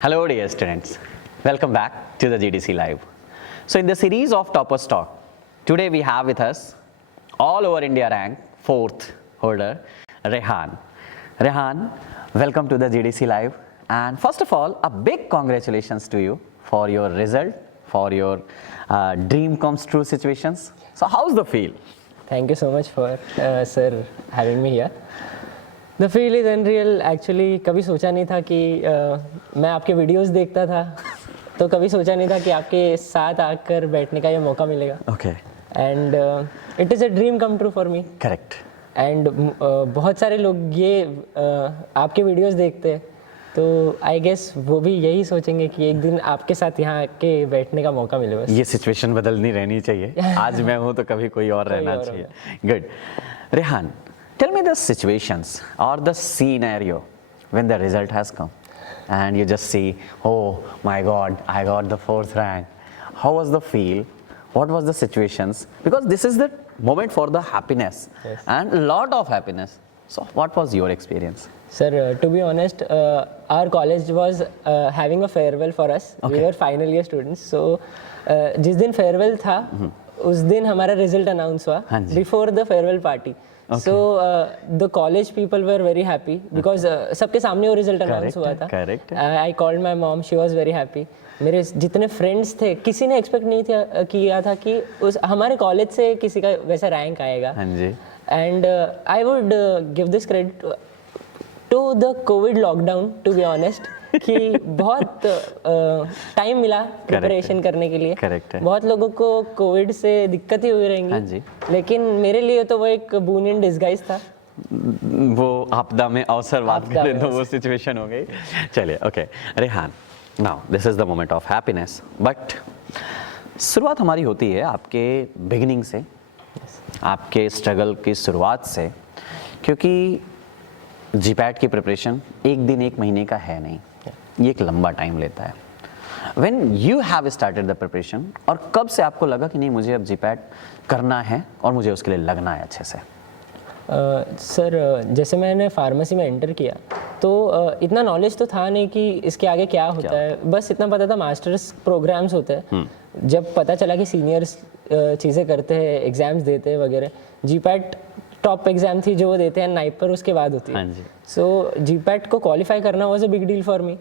Hello dear students, welcome back to the GDC Live. So in the series of Toppers Talk, today we have with us all over India rank 4th holder Rehan. Rehan, welcome to the GDC Live, and first of all a big congratulations to you for your result, for your dream comes true situations. So how's the feel? Thank you so much for sir having me here. The feel is unreal actually. कभी सोचा नहीं था कि मैं आपके videos देखता था तो कभी सोचा नहीं था कि आपके साथ आकर बैठने का ये मौका मिलेगा. Okay. And it is a dream come true for me. Correct. And बहुत सारे लोग ये आपके वीडियोस देखते हैं तो आई गेस वो भी यही सोचेंगे कि एक दिन आपके साथ यहाँ के बैठने का मौका मिले. बस ये सिचुएशन बदलनी रहनी चाहिए. आज मैं हूँ तो कभी कोई और रहना चाहिए. Good. Rehan, tell me the situations or the scenario when the result has come and you just see, oh my god, I got the 4th rank. How was the feel? What was the situations? Because this is the moment for the happiness. Yes. And a lot of happiness. So what was your experience? Sir, to be honest, our college was having a farewell for us. Okay. We were final year students. So जिस दिन farewell था उस दिन हमारा result announce हुआ before the farewell party. Okay. So the college people were very happy because सबके सामने वो result announce हुआ था. Correct. I called my mom. She was very happy. मेरे जितने फ्रेंड्स थे किसी ने एक्सपेक्ट नहीं किया था कि उस हमारे कॉलेज से किसी का वैसा रैंक आएगा. हाँ जी. And I would give this credit to the Covid lockdown, to be honest, कि बहुत टाइम मिला प्रिपरेशन करने के लिए. करेक्ट है. बहुत लोगों को कोविड से दिक्कत ही हुई रहेंगी. हाँ जी. लेकिन मेरे लिए तो वो एक बून इन डिस्गाइज था. वो आपदा में अवसर बात करें तो वो सिचुएशन हो गई. चलिए. Okay. Rehan, now this is the moment of happiness. But शुरुआत हमारी होती है आपके बिगिनिंग से, आपके स्ट्रगल की शुरुआत से, क्योंकि जीपैट की प्रिपरेशन एक दिन एक महीने का है नहीं. ये एक लंबा टाइम लेता है. When you have started the preparation, और कब से आपको लगा कि नहीं मुझे अब जीपैट करना है और मुझे उसके लिए लगना है अच्छे से? सर जैसे मैंने फार्मेसी में एंटर किया तो इतना नॉलेज तो था नहीं कि इसके आगे क्या होता है. बस इतना पता था मास्टर्स प्रोग्राम्स होते हैं. जब पता चला कि सीनियर्स चीज़ें करते हैं, एग्ज़ाम्स देते हैं वगैरह. जीपैट टॉप एग्ज़ाम थी जो वो देते हैं नाइपर, उसके बाद होती है. सो जीपैट को क्वालिफाई करना was a big deal for me.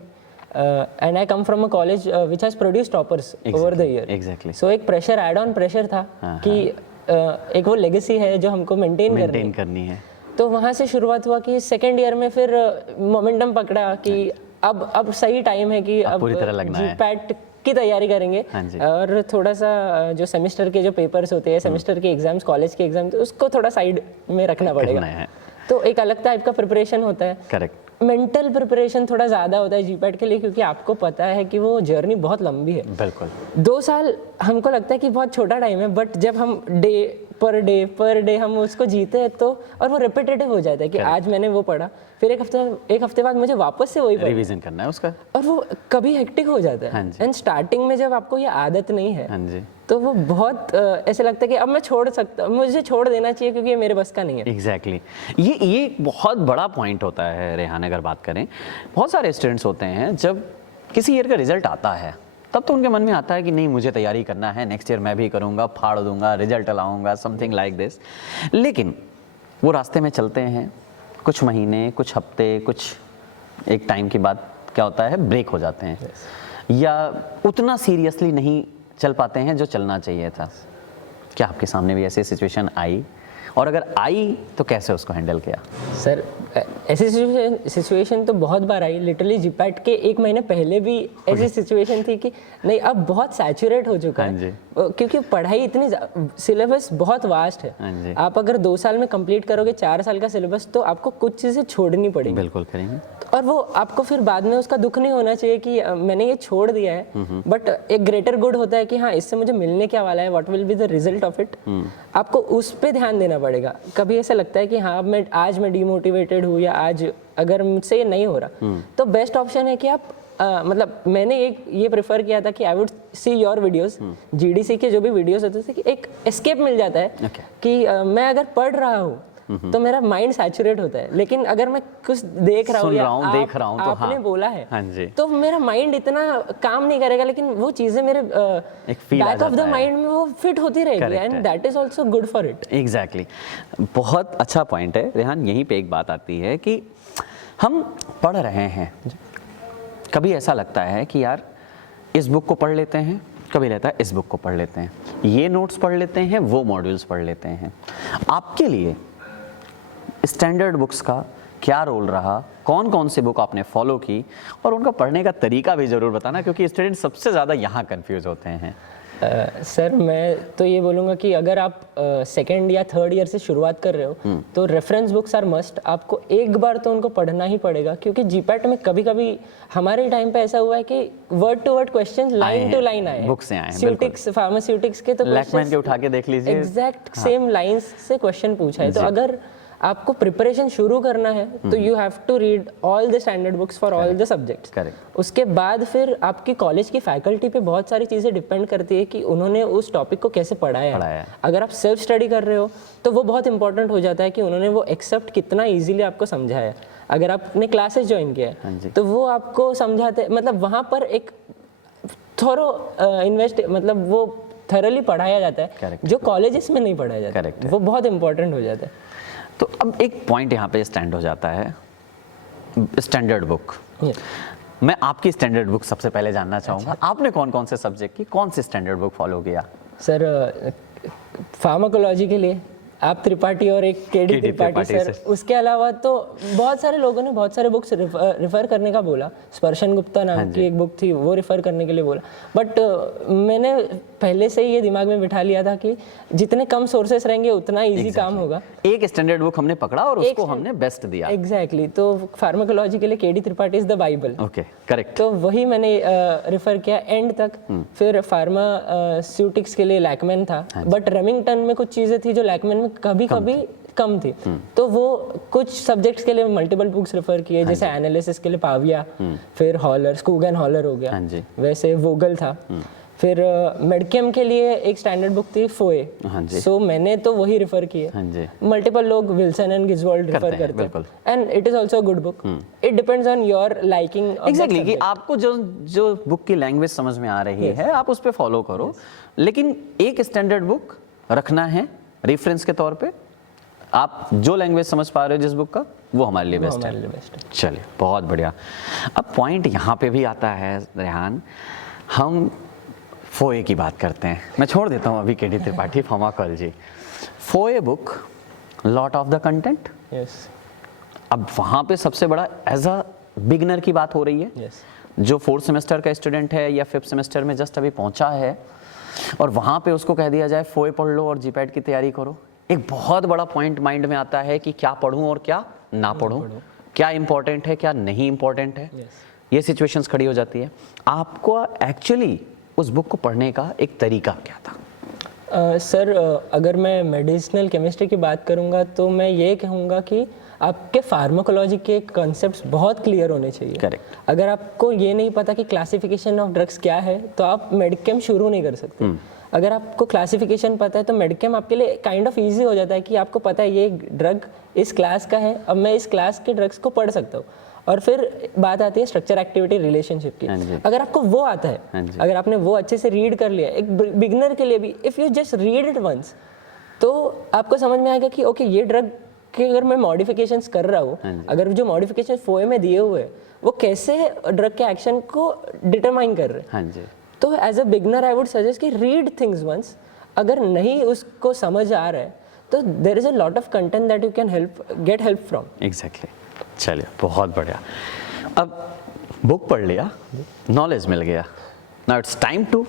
And I come from a college which has produce toppers over the year. Exactly. So एक प्रेशर, एड ऑन प्रेशर था कि एक वो लेगेसी है जो हमको मेंटेन करनी है. तो वहाँ से शुरुआत हुआ कि सेकेंड ईयर में फिर मोमेंटम पकड़ा कि अब सही टाइम है कि अब पूरी तरह लगना है. जीपैट की तैयारी करेंगे. और थोड़ा सा जो सेमेस्टर के जो पेपर्स होते हैं, सेमेस्टर के एग्जाम्स, कॉलेज के एग्जाम, तो उसको थोड़ा साइड में रखना पड़ेगा. तो एक अलग टाइप का प्रिपरेशन होता है. करेक्ट. मेंटल प्रिपरेशन थोड़ा ज़्यादा होता है जीपैट के लिए, क्योंकि आपको पता है कि वो जर्नी बहुत लंबी है. बिल्कुल. 2 साल हमको लगता है कि बहुत छोटा टाइम है, बट जब हम डे पर डे हम उसको जीते हैं तो, और वो रिपीटेटिव हो जाता है कि आज मैंने वो पढ़ा, फिर एक हफ्ते बाद मुझे वापस से वही रिवीजन करना है उसका, और वो कभी हेक्टिक हो जाता है. एंड स्टार्टिंग में जब आपको ये आदत नहीं है तो वो बहुत ऐसे लगता है कि अब मैं मुझे छोड़ देना चाहिए क्योंकि ये मेरे बस का नहीं है. एग्जैक्टली. ये एक बहुत बड़ा पॉइंट होता है रेहान. अगर बात करें, बहुत सारे स्टूडेंट्स होते हैं जब किसी ईयर का रिजल्ट आता है तब तो उनके मन में आता है कि नहीं मुझे तैयारी करना है, नेक्स्ट ईयर मैं भी करूँगा, फाड़ दूंगा, रिजल्ट लाऊंगा, समथिंग लाइक दिस. लेकिन वो रास्ते में चलते हैं कुछ महीने, कुछ हफ्ते, कुछ एक टाइम के बाद क्या होता है, ब्रेक हो जाते हैं. या उतना सीरियसली नहीं चल पाते हैं जो चलना चाहिए था. क्या आपके सामने भी ऐसी सिचुएशन आई, और अगर आई तो कैसे उसको हैंडल किया? सर ऐसी सिचुएशन तो बहुत बार आई. लिटरली जीपैट के 1 महीने पहले भी ऐसी सिचुएशन थी कि नहीं अब बहुत सैचुरेट हो चुका है, क्योंकि पढ़ाई इतनी, सिलेबस बहुत वास्ट है. आप अगर 2 साल में कंप्लीट करोगे 4 साल का सिलेबस तो आपको कुछ चीज़ें छोड़नी पड़ेगी. बिल्कुल करेंगे. और वो आपको फिर बाद में उसका दुख नहीं होना चाहिए कि मैंने ये छोड़ दिया है, बट एक ग्रेटर गुड होता है कि हाँ इससे मुझे मिलने क्या वाला है, what will be the result of it. आपको उस पर ध्यान देना पड़ेगा. कभी ऐसा लगता है कि हाँ आज मैं डिमोटिवेटेड हूँ या आज अगर मुझसे ये नहीं हो रहा, तो बेस्ट ऑप्शन है कि आप मतलब मैंने ये प्रेफर किया था कि I would see your videos, GDC के जो भी वीडियोस होते थे, कि एक एस्केप मिल जाता है कि मैं अगर पढ़ रहा हूँ तो मेरा माइंड सैचुरेट होता है, लेकिन अगर मैं कुछ देख रहा हूँ सुन या रहा हूँ, देख रहा हूँ, तो आपने हाँ। बोला है, हाँ जी। तो मेरा माइंड इतना काम नहीं करेगा, लेकिन वो चीजें मेरे एक feel आ बैक ऑफ द जाता है। माइंड में वो फिट होती रहेगी, Correct एंड है। That is also good for it. Exactly बहुत अच्छा पॉइंट है रेहान। यहीं पे एक बात आती है कि हम पढ़ रहे हैं, कभी ऐसा लगता है कि यार इस बुक को पढ़ लेते हैं, कभी रहता है इस बुक को पढ़ लेते हैं, ये नोट्स पढ़ लेते हैं, वो मॉड्यूल्स पढ़ लेते हैं। आपके लिए स्टैंडर्ड बुक्स का क्या रोल रहा, कौन कौन सी बुक आपने फॉलो की, और उनका पढ़ने का तरीका भी ज़रूर बताना, क्योंकि स्टूडेंट सबसे ज़्यादा यहाँ कंफ्यूज होते हैं। सर मैं तो ये बोलूँगा कि अगर आप सेकेंड या थर्ड ईयर से शुरुआत कर रहे हो तो रेफरेंस बुक्स आर मस्ट। आपको एक बार तो उनको पढ़ना ही पड़ेगा, क्योंकि जीपैट में कभी कभी हमारे टाइम पे ऐसा हुआ है कि word to word question line to line आए, बुक से आए हैं, स्यूटिक्स फार्मास्यूटिक्स के तो लैकमैन के उठा के देख लीजिए, एग्जैक्ट सेम लाइंस से क्वेश्चन पूछा है। तो अगर आपको प्रिपरेशन शुरू करना है तो you have to read all the standard books for all the subjects. Correct. उसके बाद फिर आपकी कॉलेज की फैकल्टी पे बहुत सारी चीज़ें डिपेंड करती है कि उन्होंने उस टॉपिक को कैसे पढ़ाया है। अगर आप सेल्फ स्टडी कर रहे हो तो वो बहुत इंपॉर्टेंट हो जाता है कि उन्होंने वो एक्सेप्ट कितना ईजिली आपको समझाया है। अगर आपने क्लासेस ज्वाइन किया है तो वो आपको समझाते, मतलब वहाँ पर एक थोरो मतलब वो थरली पढ़ाया जाता है। Correct. जो कॉलेजेस में नहीं पढ़ाया जाता। Correct. वो बहुत इंपॉर्टेंट हो जाता है। तो अब एक पॉइंट यहाँ पे स्टैंड हो जाता है, स्टैंडर्ड बुक। मैं आपकी स्टैंडर्ड बुक सबसे पहले जानना चाहूँगा। आपने कौन कौन से सब्जेक्ट की कौन सी स्टैंडर्ड बुक फॉलो किया? सर फार्माकोलॉजी के लिए आप त्रिपाठी और एक केडी त्रिपाठी सर। उसके अलावा तो बहुत सारे लोगों ने बहुत सारे बुक्स रिफ़र करने का बोला। स्पर्शन गुप्ता नाम की एक बुक थी, वो रिफ़र करने के लिए बोला। बट मैंने पहले से ही ये दिमाग में बिठा लिया था कि जितने कम सोर्सेस रहेंगे उतना इजी काम होगा। एक स्टैंडर्ड बुक हमने पकड़ा और उसको हमने बेस्ट दिया। एग्जैक्टली। तो फार्माकोलॉजी के लिए KD Tripathi is the Bible. Okay, correct. तो वही मैंने रिफर किया एंड तक। फिर फार्मास्यूटिक्स के लिए लैकमैन था, बट रेमिंगटन में कुछ चीज़ें थी जो लैकमैन में कभी कभी कम थी। तो वो कुछ सब्जेक्ट्स के लिए मल्टीपल बुक्स रेफर किए, जैसे एनालिसिस के लिए पाविया, फिर हॉलर, स्कूगन हॉलर हो गया, वैसे वोगल था। फिर मेडकेम के लिए एक स्टैंडर्ड बुक थी फोए। सो मैंने तो वही रिफर किए। मल्टीपल लोग विल्सन एंड गिजवाल्ड रिफर करते हैं, and it is also a good book. It depends on your liking. Exactly, कि आपको जो बुक की लैंग्वेज समझ में आ रही है आप उस पर फॉलो करो। लेकिन एक स्टैंडर्ड बुक रखना है रेफरेंस के तौर पे। आप जो लैंग्वेज समझ पा रहे हो जिस बुक का, वो हमारे लिए बेस्ट है। चलिए, बहुत बढ़िया। अब पॉइंट यहाँ पे भी आता है रेहान, हम फोए की बात करते हैं। मैं छोड़ देता हूँ अभी केडी त्रिपाठी फार्माकोलॉजी। फोए book, lot of the content. अब वहाँ पे सबसे बड़ा एज अ बिगनर की बात हो रही है। जो 4th सेमेस्टर का स्टूडेंट है या 5th सेमेस्टर में जस्ट अभी पहुँचा है, और वहाँ पे उसको कह दिया जाए फोए पढ़ लो और जीपैट की तैयारी करो, एक बहुत बड़ा पॉइंट माइंड में आता है कि क्या पढ़ूं और क्या ना पढ़ूं, क्या इंपॉर्टेंट है क्या नहीं इंपॉर्टेंट है। ये सिचुएशंस खड़ी हो जाती है। आपको एक्चुअली उस बुक को पढ़ने का एक तरीका क्या था? सर अगर मैं मेडिसिनल केमिस्ट्री की बात करूंगा तो मैं ये कहूँगा कि आपके फार्माकोलॉजी के कॉन्सेप्ट्स बहुत क्लियर होने चाहिए। करेक्ट। अगर आपको ये नहीं पता कि क्लासिफिकेशन ऑफ ड्रग्स क्या है तो आप मेडिकेम शुरू नहीं कर सकते। अगर आपको क्लासिफिकेशन पता है तो मेडिकेम आपके लिए काइंड ऑफ इजी हो जाता है कि आपको पता है ये ड्रग इस क्लास का है, अब मैं इस क्लास के ड्रग्स को पढ़ सकता हूँ। और फिर बात आती है स्ट्रक्चर एक्टिविटी रिलेशनशिप की। अगर आपको वो आता है, अगर आपने वो अच्छे से रीड कर लिया, एक बिगनर के लिए भी if you just read it once, तो आपको समझ में आएगा कि ओके ये ड्रग के अगर मैं मॉडिफिकेशंस कर रहा हूँ, अगर जो मॉडिफिकेशन फोए में दिए हुए हैं वो कैसे ड्रग के एक्शन को डिटरमाइन कर रहे हैं। तो as a beginner I would suggest कि रीड थिंग्स वंस। अगर नहीं उसको समझ आ रहा है तो there is a lot of content that you can get help from. Exactly. चलिए, बहुत बढ़िया। अब बुक पढ़ लिया, नॉलेज मिल गया, now it's time to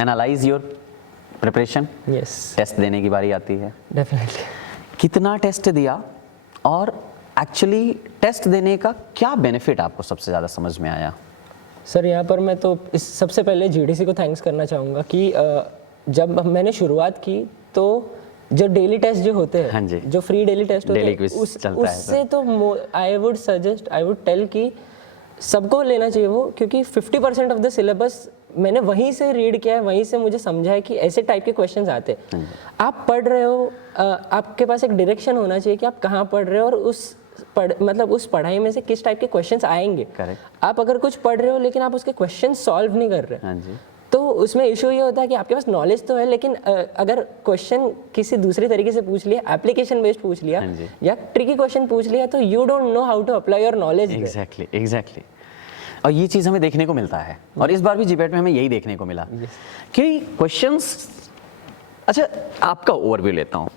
analyse your preparation. Test देने की बारी आती है। डेफिनेटली। कितना टेस्ट दिया और एक्चुअली टेस्ट देने का क्या बेनिफिट आपको सबसे ज़्यादा समझ में आया? सर यहाँ पर मैं तो इस सबसे पहले जीडीसी को थैंक्स करना चाहूँगा कि जब मैंने शुरुआत की तो जो डेली टेस्ट जो होते हैं, जो फ्री डेली टेस्ट होते हैं, उससे तो आई वुड टेल कि सबको लेना चाहिए वो, क्योंकि 50% ऑफ द सिलेबस मैंने वहीं से रीड किया है, वहीं से मुझे समझा है कि ऐसे टाइप के क्वेश्चंस आते हैं। आप पढ़ रहे हो, आपके पास एक डायरेक्शन होना चाहिए कि आप कहाँ पढ़ रहे हो और मतलब उस पढ़ाई में से किस टाइप के क्वेश्चंस आएंगे। आप अगर कुछ पढ़ रहे हो लेकिन आप उसके क्वेश्चन सॉल्व नहीं कर रहे, तो उसमें इशू ये होता है कि आपके पास नॉलेज तो है, लेकिन अगर क्वेश्चन किसी दूसरे तरीके से पूछ लिया, एप्लीकेशन बेस्ड पूछ लिया या ट्रिकी क्वेश्चन पूछ लिया, तो you don't know how to apply your knowledge. Exactly. और ये चीज़ हमें देखने को मिलता है, और इस बार भी जीपैट में हमें यही देखने को मिला कि क्वेश्चंस। अच्छा, आपका ओवरव्यू लेता हूँ।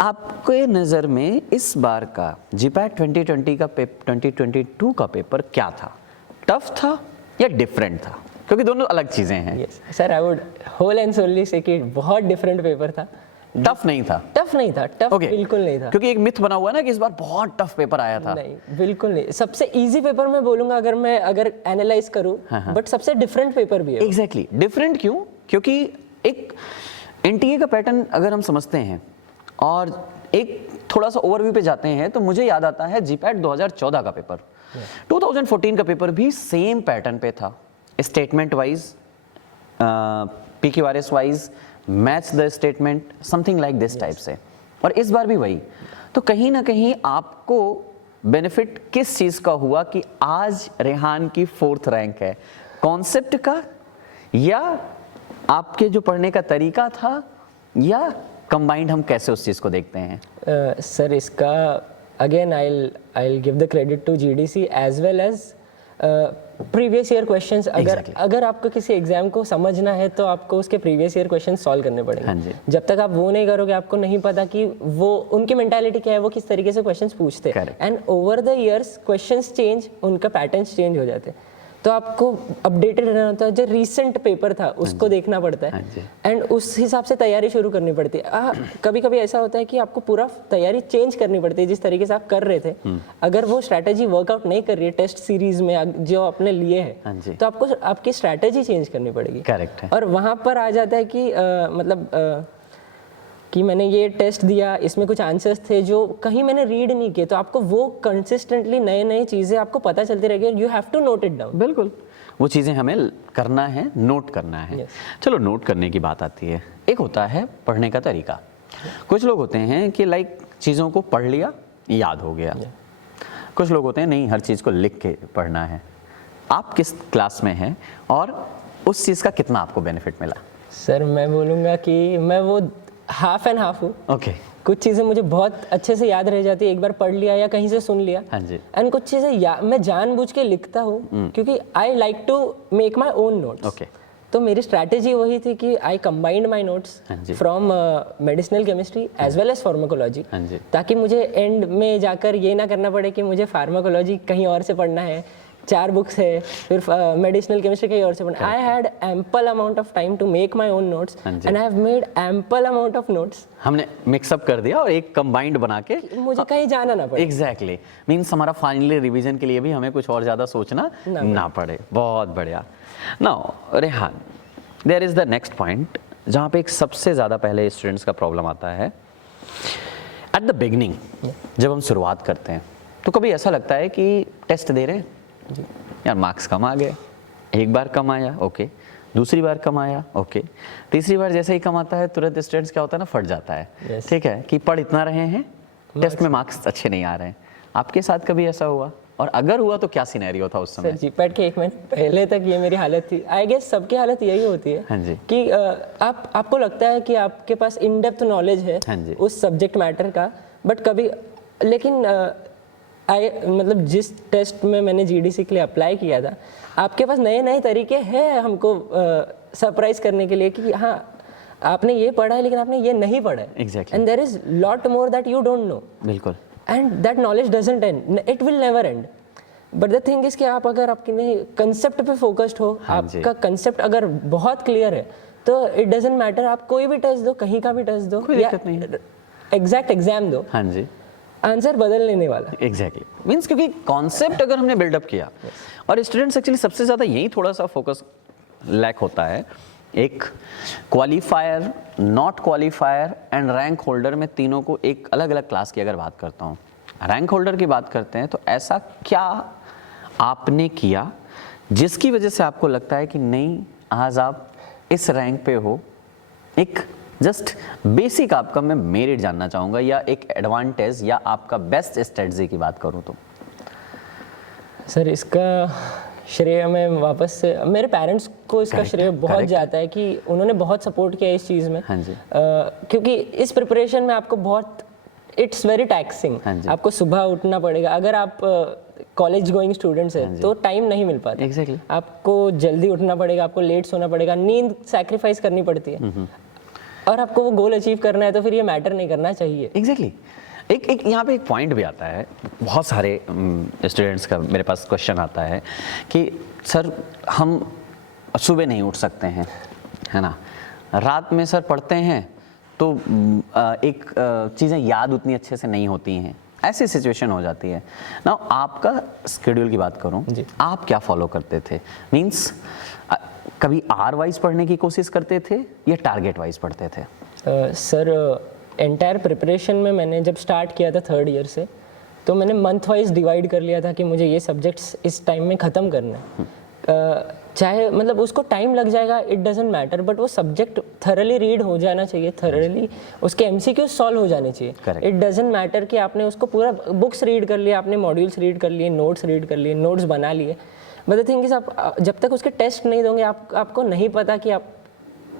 आपके नज़र में इस बार का जीपैट 2022 का पेपर क्या था? टफ था या डिफरेंट था? क्योंकि दोनों अलग चीज़ें हैं। Sir, I would wholly and solely say कि बहुत डिफरेंट पेपर था। टफ नहीं था? टफ नहीं था, टफ बिल्कुल नहीं था। क्योंकि एक मिथ बना हुआ है ना कि इस बार बहुत टफ पेपर आया था। नहीं, बिल्कुल नहीं। सबसे इजी पेपर मैं बोलूंगा अगर एनालाइज करूं, बट सबसे डिफरेंट पेपर भी है। एग्जैक्टली। डिफरेंट क्यों? क्योंकि एक एनटीए का पैटर्न अगर हम समझते हैं और एक थोड़ा सा ओवरव्यू पे जाते हैं, तो मुझे याद आता है जीपैट 2014 का पेपर, 2014 का पेपर भी सेम पैटर्न पे था। Statement wise, PQRS wise, match the statement, something like this type से। और इस बार भी वही। तो कहीं ना कहीं आपको बेनिफिट किस चीज़ का हुआ कि आज रेहान की 4th रैंक है? कॉन्सेप्ट का, या आपके जो पढ़ने का तरीका था, या कंबाइंड हम कैसे उस चीज़ को देखते हैं? सर, इसका again I give the credit to GDC as well as previous year questions. अगर आपको किसी एग्जाम को समझना है तो आपको उसके प्रीवियस ईयर क्वेश्चन सॉल्व करने पड़ेंगे। जब तक आप वो नहीं करोगे, आपको नहीं पता कि वो उनकी मेंटालिटी क्या है, वो किस तरीके से क्वेश्चंस पूछते हैं। And over the years questions change, उनका पैटर्न्स चेंज हो जाते हैं। तो आपको अपडेटेड रहना होता है। जो रीसेंट पेपर था उसको देखना पड़ता है, एंड उस हिसाब से तैयारी शुरू करनी पड़ती है। कभी कभी ऐसा होता है कि आपको पूरा तैयारी चेंज करनी पड़ती है जिस तरीके से आप कर रहे थे। अगर वो स्ट्रैटेजी वर्कआउट नहीं कर रही है टेस्ट सीरीज में जो आपने लिए है, तो आपको आपकी स्ट्रैटेजी चेंज करनी पड़ेगी। करेक्ट है। और वहाँ पर आ जाता है कि कि मैंने ये टेस्ट दिया, इसमें कुछ आंसर्स थे जो कहीं मैंने रीड नहीं किए, तो आपको वो कंसिस्टेंटली नए चीज़ें आपको पता चलती रहेगी। You have to note it down. बिल्कुल, वो चीज़ें हमें करना है, नोट करना है। चलो, नोट करने की बात आती है। एक होता है पढ़ने का तरीका। कुछ लोग होते हैं कि लाइक चीज़ों को पढ़ लिया, याद हो गया। कुछ लोग होते हैं नहीं, हर चीज़ को लिख के पढ़ना है। आप किस क्लास में हैं और उस चीज़ का कितना आपको बेनिफिट मिला? सर, मैं बोलूँगा कि मैं वो हाफ एंड हाफ हूँ। ओके। कुछ चीज़ें मुझे बहुत अच्छे से याद रह जाती है, एक बार पढ़ लिया या कहीं से सुन लिया। एंड कुछ चीज़ें मैं जानबूझ के लिखता हूँ क्योंकि I like to make my own notes. Okay. तो मेरी स्ट्रैटेजी वही थी कि I combined my notes from medicinal chemistry as well as pharmacology, ताकि मुझे एंड में जाकर ये ना करना पड़े कि मुझे फार्माकोलॉजी कहीं और से पढ़ना है, 4 बुक्स है, फिर मेडिसिनल केमिस्ट्री कहीं और से पढ़ना। I had ample amount of time to make my own notes and I have made ample amount of notes. हमने मिक्सअप कर दिया और एक कंबाइंड बना के मुझे कहीं जाना ना पड़े। एग्जैक्टली। मीन्स हमारा फाइनली रिवीजन के लिए भी हमें कुछ और ज़्यादा सोचना ना पड़े। बहुत बढ़िया। Now Rehan, there is the next point जहाँ पे एक सबसे ज़्यादा पहले स्टूडेंट्स का प्रॉब्लम आता है। एट द बिगनिंग जब हम शुरुआत करते हैं तो कभी ऐसा लगता है कि टेस्ट दे रहे हैं यार, मार्क्स कम आ गए, एक बार कम आया, ओके, दूसरी बार कम आया, ओके, तीसरी बार जैसे ही कम आता है तुरंत स्टूडेंट्स क्या होता है ना, फट जाता है। ठीक है कि पढ़ इतना रहे हैं, टेस्ट में मार्क्स अच्छे नहीं आ रहे हैं। आपके साथ कभी ऐसा हुआ, और अगर हुआ तो क्या सिनेरियो था उस समय? सर, जीपैट के 1 मिनट पहले तक ये मेरी हालत थी। आई गेस सबकी हालत यही होती है। हाँ जी। कि आपको लगता है कि आपके पास इन डेप्थ नॉलेज है उस सब्जेक्ट मैटर का, बट कभी लेकिन मतलब जिस टेस्ट में मैंने GDC के लिए अप्लाई किया था, आपके पास नए तरीके हैं हमको सरप्राइज करने के लिए कि हाँ आपने ये पढ़ा है लेकिन आपने ये नहीं पढ़ा है। Exactly. And there is lot more that you don't know. बिल्कुल। And that knowledge doesn't end, it will never end. But the thing is कि आप अगर आपके कंसेप्ट पे फोकस्ड हो, आपका कंसेप्ट अगर बहुत क्लियर है, तो इट डजंट मैटर आप कोई भी टेस्ट दो, कहीं का भी टेस्ट दो, कोई दिक्कत नहीं, एग्जैक्ट एग्जाम दो, हाँ जी, आंसर बदल लेने वाला। एग्जैक्टली। मीन्स क्योंकि कॉन्सेप्ट अगर हमने बिल्डअप किया, और स्टूडेंट्स एक्चुअली सबसे ज़्यादा यही थोड़ा सा फोकस लैक होता है। एक qualifier, not qualifier and rank holder में तीनों को एक अलग अलग क्लास की अगर बात करता हूँ, रैंक होल्डर की बात करते हैं तो ऐसा क्या आपने किया जिसकी वजह से आपको लगता है कि नहीं, आज आप इस रैंक पे हो? एक जस्ट बेसिक आपका मैं मेरिट जानना चाहूँगा, या एक एडवांटेज या आपका बेस्ट स्ट्रेटजी की बात करूँ तो। सर इसका श्रेय मैं वापस से मेरे पेरेंट्स को इसका Correct, श्रेय बहुत correct. जाता है कि उन्होंने बहुत सपोर्ट किया इस चीज़ में। हाँ जी। क्योंकि इस प्रिपरेशन में आपको बहुत इट्स वेरी टैक्सिंग। हाँ जी। आपको सुबह उठना पड़ेगा, अगर आप कॉलेज गोइंग स्टूडेंट्स हैं तो टाइम नहीं मिल पाता। Exactly. आपको जल्दी उठना पड़ेगा, आपको लेट सोना पड़ेगा, नींद सैक्रिफाइस करनी पड़ती है, और आपको वो गोल अचीव करना है, तो फिर ये मैटर नहीं करना चाहिए। एग्जैक्टली एक यहाँ पे एक पॉइंट भी आता है, बहुत सारे स्टूडेंट्स का मेरे पास क्वेश्चन आता है कि सर हम सुबह नहीं उठ सकते हैं, है ना, रात में सर पढ़ते हैं तो एक चीज़ें याद उतनी अच्छे से नहीं होती हैं, ऐसी सिचुएशन हो जाती है ना। आपका स्केड्यूल की बात करूं, आप क्या फॉलो करते थे? मींस कभी आर वाइज पढ़ने की कोशिश करते थे या टारगेट वाइज पढ़ते थे? सर एंटायर प्रिपरेशन में मैंने जब स्टार्ट किया था 3rd ईयर से, तो मैंने मंथ वाइज डिवाइड कर लिया था कि मुझे ये सब्जेक्ट्स इस टाइम में ख़त्म करना है। चाहे मतलब उसको टाइम लग जाएगा, इट डजेंट मैटर, बट वो सब्जेक्ट थरली रीड हो जाना चाहिए, थरली उसके एमसीक्यू सॉल्व हो जाने चाहिए। इट डजेंट मैटर कि आपने उसको पूरा बुक्स रीड कर लिया, आपने मॉड्यूल्स रीड कर लिए, नोट्स रीड कर लिए, नोट्स बना लिए, बट द थिंग इज आप जब तक उसके टेस्ट नहीं दोगे आपको नहीं पता कि आप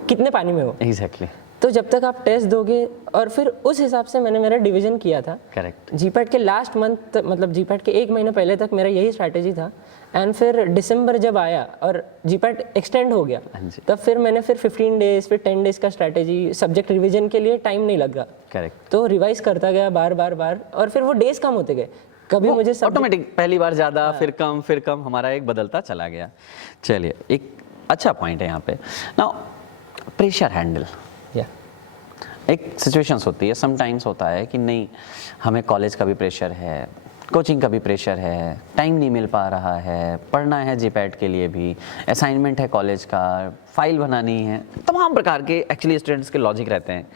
कितने पानी में हो। एग्जैक्टली। तो जब तक आप टेस्ट दोगे, और फिर उस हिसाब से मैंने मेरा डिवीजन किया था। करेक्ट। जीपैट के लास्ट मंथ, मतलब जीपैट के 1 महीने पहले तक मेरा यही स्ट्रैटेजी था, एंड फिर दिसंबर जब आया और जीपैट एक्सटेंड हो गया, तब फिर मैंने फिर 15 डेज फिर 10 डेज का स्ट्रैटेजी, सब्जेक्ट रिवीजन के लिए टाइम नहीं लगा। करेक्ट। तो रिवाइज करता गया बार बार बार, और फिर वो डेज कम होते गए। कभी मुझे ऑटोमेटिक पहली बार ज़्यादा, फिर कम हमारा एक बदलता चला गया। चलिए, एक अच्छा पॉइंट है यहाँ पे ना, प्रेशर हैंडल। एक सिचुएशंस होती है, समटाइम्स होता है कि नहीं, हमें कॉलेज का भी प्रेशर है, कोचिंग का भी प्रेशर है, टाइम नहीं मिल पा रहा है, पढ़ना है जीपैट के लिए भी, असाइनमेंट है कॉलेज का, फाइल बनानी है, तमाम प्रकार के एक्चुअली स्टूडेंट्स के लॉजिक रहते हैं।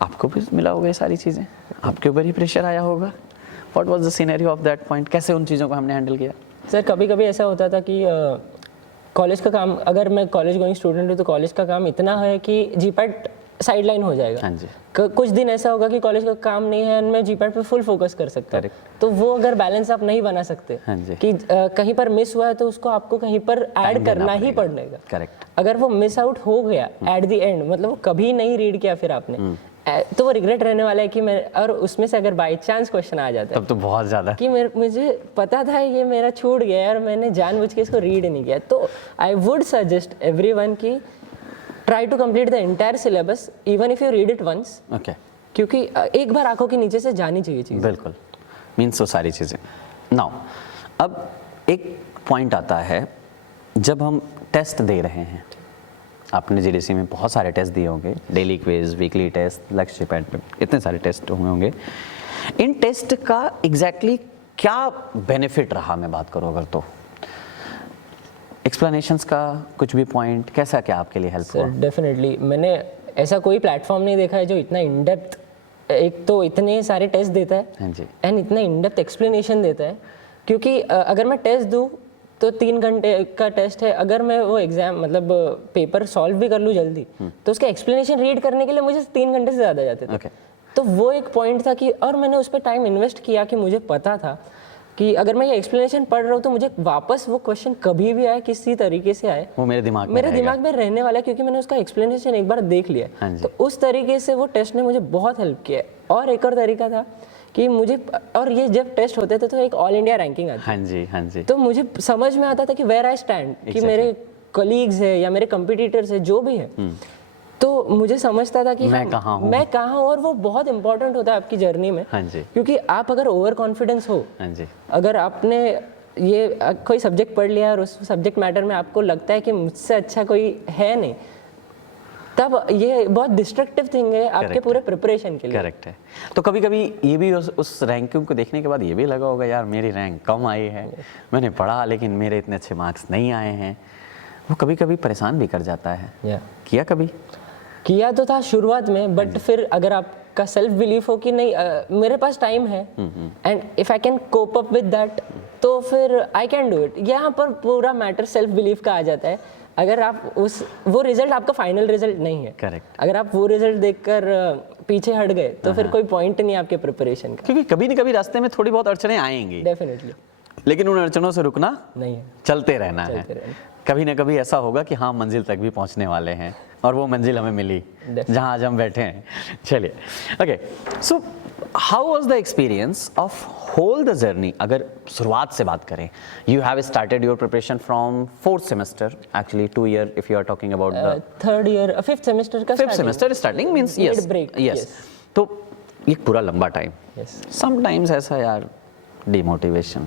आपको भी मिला होगा ये सारी चीज़ें, आपके ऊपर ही प्रेशर आया होगा। What was the scenario of that point? कैसे उन चीज़ों को हमने हैंडल किया? सर कभी कभी ऐसा होता था कि कॉलेज का काम, अगर मैं कॉलेज गोइंग स्टूडेंट हूँ तो कॉलेज का काम इतना है कि जीपैट साइडलाइन हो जाएगा। हाँ जी। कुछ दिन ऐसा होगा कि कॉलेज का काम नहीं है, मैं जीपैट पे फुल फोकस कर सकता हूँ। तो वो अगर बैलेंस आप नहीं बना सकते, हाँ जी। कि कहीं पर मिस हुआ है तो उसको आपको कहीं पर ऐड करना ही पड़ेगा। करेक्ट। अगर वो मिस आउट हो गया एट द एंड, मतलब वो कभी नहीं रीड किया फिर आपने, तो वो रिग्रेट रहने वाला है कि मैं, और उसमें से अगर बाई चांस क्वेश्चन आ जाता है तब तो बहुत ज़्यादा कि मुझे पता था ये मेरा छूट गया और मैंने जानबूझ के इसको रीड नहीं किया, तो आई वुड सजेस्ट एवरीवन की try to complete the entire syllabus even if you read it once. Okay. क्योंकि एक बार आंखों के नीचे से जानी चाहिए चीज़। बिल्कुल, मीन्स वो सारी चीज़ें। नाउ अब एक पॉइंट आता है, जब हम टेस्ट दे रहे हैं, आपने जीडीसी में बहुत सारे टेस्ट दिए होंगे, डेली क्विज, वीकली टेस्ट, लक्ष्य पैड पे इतने सारे टेस्ट हुए होंगे। इन टेस्ट का एग्जैक्टली क्या बेनिफिट रहा, मैं बात करूँ अगर तो एक्सप्लेनेशंस का कुछ भी पॉइंट, कैसा क्या आपके लिए हेल्प हुआ? डेफिनेटली मैंने ऐसा कोई प्लेटफॉर्म नहीं देखा है जो इतना इन डेप्थ, एक तो इतने सारे टेस्ट देता है, हाँ जी, एंड इतना इन डेप्थ एक्सप्लेनेशन देता है। क्योंकि अगर मैं टेस्ट दूँ तो 3 घंटे का टेस्ट है, अगर मैं वो एग्जाम मतलब पेपर सॉल्व भी कर लूँ जल्दी, तो उसका एक्सप्लेनेशन रीड करने के लिए मुझे 3 घंटे से ज़्यादा जाते थे। तो वो एक पॉइंट था कि, और मैंने उस पर टाइम इन्वेस्ट किया कि मुझे पता था कि अगर मैं ये एक्सप्लेनेशन पढ़ रहा हूँ तो मुझे वापस वो क्वेश्चन कभी भी आए, किसी तरीके से आए, वो मेरे दिमाग में रहने वाला है, क्योंकि मैंने उसका एक्सप्लेनेशन एक बार देख लिया। हाँ तो उस तरीके से वो टेस्ट ने मुझे बहुत हेल्प किया। और एक और तरीका था कि मुझे, और ये जब टेस्ट होते थे तो एक ऑल इंडिया रैंकिंग आती, हाँ जी, हाँ जी, तो मुझे समझ में आता था कि वेयर आई स्टैंड, कि मेरे कलीग्स है या मेरे कंपिटिटर्स है जो भी है, तो मुझे समझता था कि मैं कहाँ हूँ, और वो बहुत इंपॉर्टेंट होता है आपकी जर्नी में। हाँ जी। क्योंकि आप अगर ओवर कॉन्फिडेंस हो, हाँ जी, अगर आपने ये कोई सब्जेक्ट पढ़ लिया और उस सब्जेक्ट मैटर में आपको लगता है कि मुझसे अच्छा कोई है नहीं, तब ये बहुत डिस्ट्रक्टिव थिंग है आपके पूरे प्रिपरेशन के लिए। करेक्ट है। तो कभी कभी ये भी उस रैंकिंग को देखने के बाद ये भी लगा होगा, यार मेरी रैंक कम आई है, मैंने पढ़ा लेकिन मेरे इतने अच्छे मार्क्स नहीं आए हैं, वो कभी कभी परेशान भी कर जाता है। किया कभी? किया तो था शुरुआत में, बट फिर अगर आपका सेल्फ बिलीफ हो कि नहीं मेरे पास टाइम है, and if I can cope up with that, तो फिर आई कैन डू इट। यहाँ पर पूरा मैटर सेल्फ बिलीफ का आ जाता है। अगर आप वो रिजल्ट आपका फाइनल रिजल्ट नहीं है, करेक्ट, अगर आप वो रिजल्ट देखकर पीछे हट गए तो फिर कोई पॉइंट नहीं आपके प्रिपरेशन का। क्योंकि कभी न कभी रास्ते में थोड़ी बहुत अड़चने आएंगी, डेफिनेटली, लेकिन उन अड़चनों से रुकना नहीं है, चलते रहना है। कभी ना कभी ऐसा होगा कि हाँ मंजिल तक भी पहुंचने वाले हैं, और वो मंजिल हमें मिली जहां आज हम बैठे हैं। चलिए, okay, so how was the experience of whole the journey? अगर शुरुआत से बात करें, you have started your preparation from 4th semester, actually 2 year if you are talking about the 3rd year, 5th semester का 5th semester starting means yes yes. तो ये पूरा लंबा टाइम, समटाइम्स ऐसा यार डिमोटिवेशन,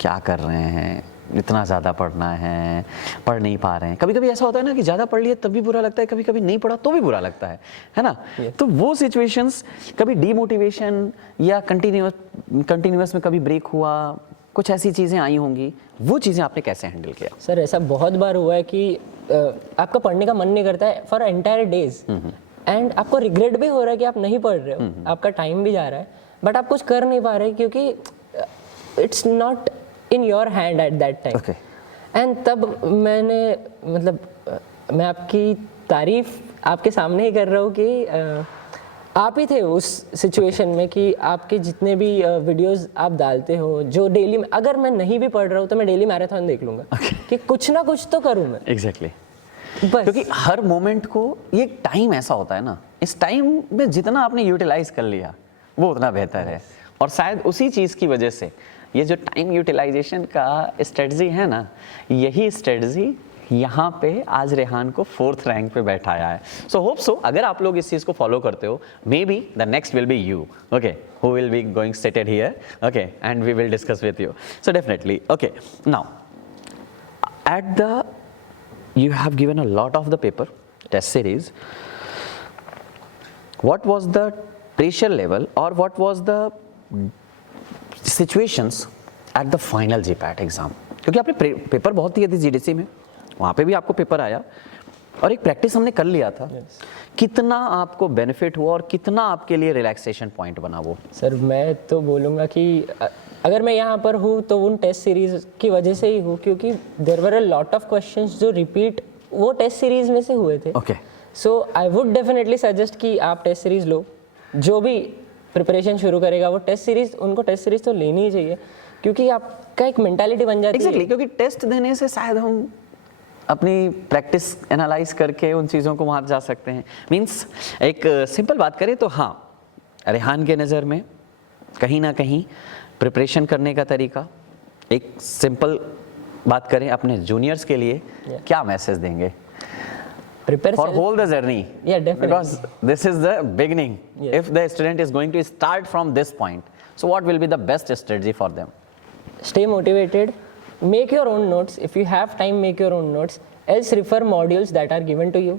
क्या कर रहे हैं, इतना ज़्यादा पढ़ना है, पढ़ नहीं पा रहे हैं। कभी कभी ऐसा होता है ना कि ज़्यादा पढ़ लिए तब भी बुरा लगता है, कभी कभी नहीं पढ़ा तो भी बुरा लगता है ना? तो वो सिचुएशंस, कभी डीमोटिवेशन या कंटिन्यूअस में कभी ब्रेक हुआ, कुछ ऐसी चीज़ें आई होंगी, वो चीज़ें आपने कैसे हैंडल किया? सर ऐसा बहुत बार हुआ है कि आपका पढ़ने का मन नहीं करता है फॉर एंटायर डेज, एंड आपको रिग्रेट भी हो रहा है कि आप नहीं पढ़ रहे हो, आपका टाइम भी जा रहा है, बट आप कुछ कर नहीं पा रहे क्योंकि it's not in your hand at that time. And तब मैंने मतलब मैं आपकी तारीफ आपके सामने ही कर रहा हूँ कि आप ही थे उस सिचुएशन में कि आपके जितने भी वीडियोस आप डालते हो, जो डेली, अगर मैं नहीं भी पढ़ रहा हूँ तो मैं डेली मैराथन देख लूँगा कि कुछ ना कुछ तो करूँ मैं। एग्जैक्टली, क्योंकि हर मोमेंट को, ये टाइम ऐसा होता है ना, इस टाइम में जितना आपने यूटिलाइज कर लिया वो उतना बेहतर है। और शायद उसी चीज़ की वजह से ये जो टाइम यूटिलाइजेशन का स्ट्रेटजी है ना, यही स्ट्रेटजी यहाँ पे आज रेहान को 4th रैंक पे बैठाया है। सो होप सो अगर आप लोग इस चीज़ को फॉलो करते हो, maybe the next will be you, okay, who will be going seated here, okay, and we will discuss with you. So definitely, okay, now at the you have given a lot of the paper test series. What was the pressure level or what was the situations at the final GPAT exam? क्योंकि आपने paper बहुत दिए थे GDC में, वहाँ पे भी आपको पेपर आया और एक प्रैक्टिस हमने कर लिया था। कितना आपको बेनिफिट हुआ और कितना आपके लिए रिलैक्सेशन पॉइंट बना वो? सर मैं तो बोलूँगा कि अगर मैं यहाँ पर हूँ तो उन टेस्ट सीरीज की वजह से ही हूँ, क्योंकि there were a lot of questions जो रिपीट वो टेस्ट सीरीज में से हुए थे। Okay, so I would definitely suggest कि आप टेस्ट सीरीज लो। जो भी प्रिपरेशन शुरू करेगा वो टेस्ट सीरीज, उनको टेस्ट सीरीज तो लेनी ही चाहिए, क्योंकि आपका एक मेंटालिटी बन जाती है। Exactly, क्योंकि टेस्ट देने से शायद हम अपनी प्रैक्टिस एनालाइज करके उन चीज़ों को वहाँ जा सकते हैं। मीन्स एक सिंपल बात करें तो हाँ, रेहान के नज़र में कहीं ना कहीं प्रिपरेशन करने का तरीका, एक सिंपल बात करें अपने जूनियर्स के लिए, क्या मैसेज देंगे for whole the journey? Yeah, definitely. Because this is the beginning. Yes. If the student is going to start from this point, so what will be the best strategy for them? Stay motivated, make your own notes. If you have time, make your own notes. Else refer modules that are given to you,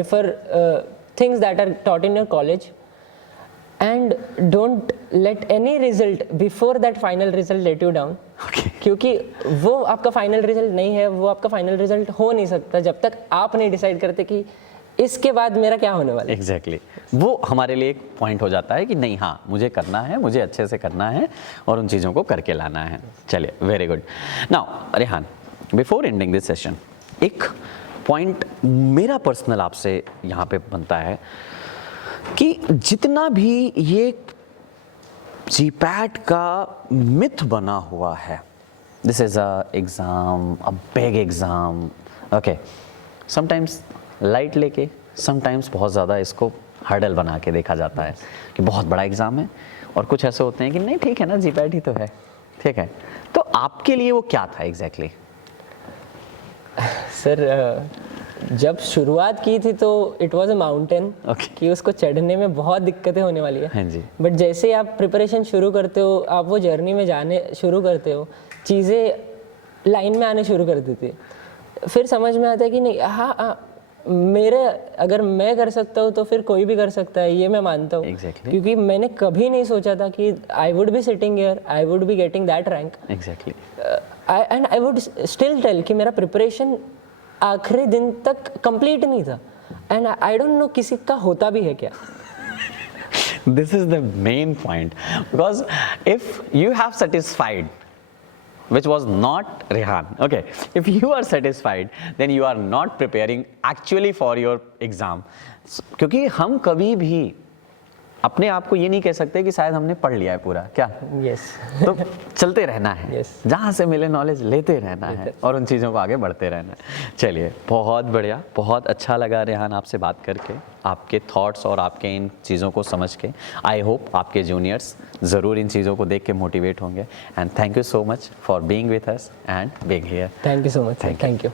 refer things that are taught in your college, and don't let any result before that final result let you down. Okay. क्योंकि वो आपका final result नहीं है, वो आपका final result हो नहीं सकता जब तक आप नहीं डिसाइड करते कि इसके बाद मेरा क्या होने वाला है। एग्जैक्टली, वो हमारे लिए एक पॉइंट हो जाता है कि नहीं, हाँ मुझे करना है, मुझे अच्छे से करना है और उन चीज़ों को करके लाना है। चलिए, very good. Now Rehan, before ending this session, एक पॉइंट मेरा पर्सनल आपसे यहाँ पे बनता है कि जितना भी ये जीपैट का मिथ बना हुआ है, this is a exam, a big exam, okay, sometimes light लेके, समटाइम्स बहुत ज़्यादा इसको हर्डल बना के देखा जाता है कि बहुत बड़ा एग्जाम है, और कुछ ऐसे होते हैं कि नहीं ठीक है ना, जीपैट ही तो है, ठीक है। तो आपके लिए वो क्या था एग्जैक्टली? सर जब शुरुआत की थी तो इट वाज अ माउंटेन, कि उसको चढ़ने में बहुत दिक्कतें होने वाली है। हाँ जी। बट जैसे ही आप प्रिपरेशन शुरू करते हो, आप वो जर्नी में जाने शुरू करते हो, चीज़ें लाइन में आने शुरू कर देती है, फिर समझ में आता है कि नहीं, हाँ मेरे, अगर मैं कर सकता हूँ तो फिर कोई भी कर सकता है, ये मैं मानता हूँ। Exactly. क्योंकि मैंने कभी नहीं सोचा था कि I would be sitting here, I would be getting that rank. Exactly. And I would still tell कि मेरा प्रिपरेशन आखिरी दिन तक कंप्लीट नहीं था, एंड आई डोंट नो किसी का होता भी है क्या। This is the main point, because if you have satisfied which was not Rehan. Okay, if you are satisfied, then you are not preparing actually for your exam. क्योंकि हम कभी भी अपने आप को ये नहीं कह सकते कि शायद हमने पढ़ लिया है पूरा, क्या? यस तो चलते रहना है, Yes. जहाँ से मिले नॉलेज लेते रहना है और उन चीज़ों को आगे बढ़ते रहना है। चलिए, बहुत बढ़िया, बहुत अच्छा लगा रेहान आपसे बात करके, आपके थॉट्स और आपके इन चीज़ों को समझ के। आई होप आपके जूनियर्स ज़रूर इन चीज़ों को देख के मोटिवेट होंगे। And thank you so much for being with us and being here. Thank you so much, thank you.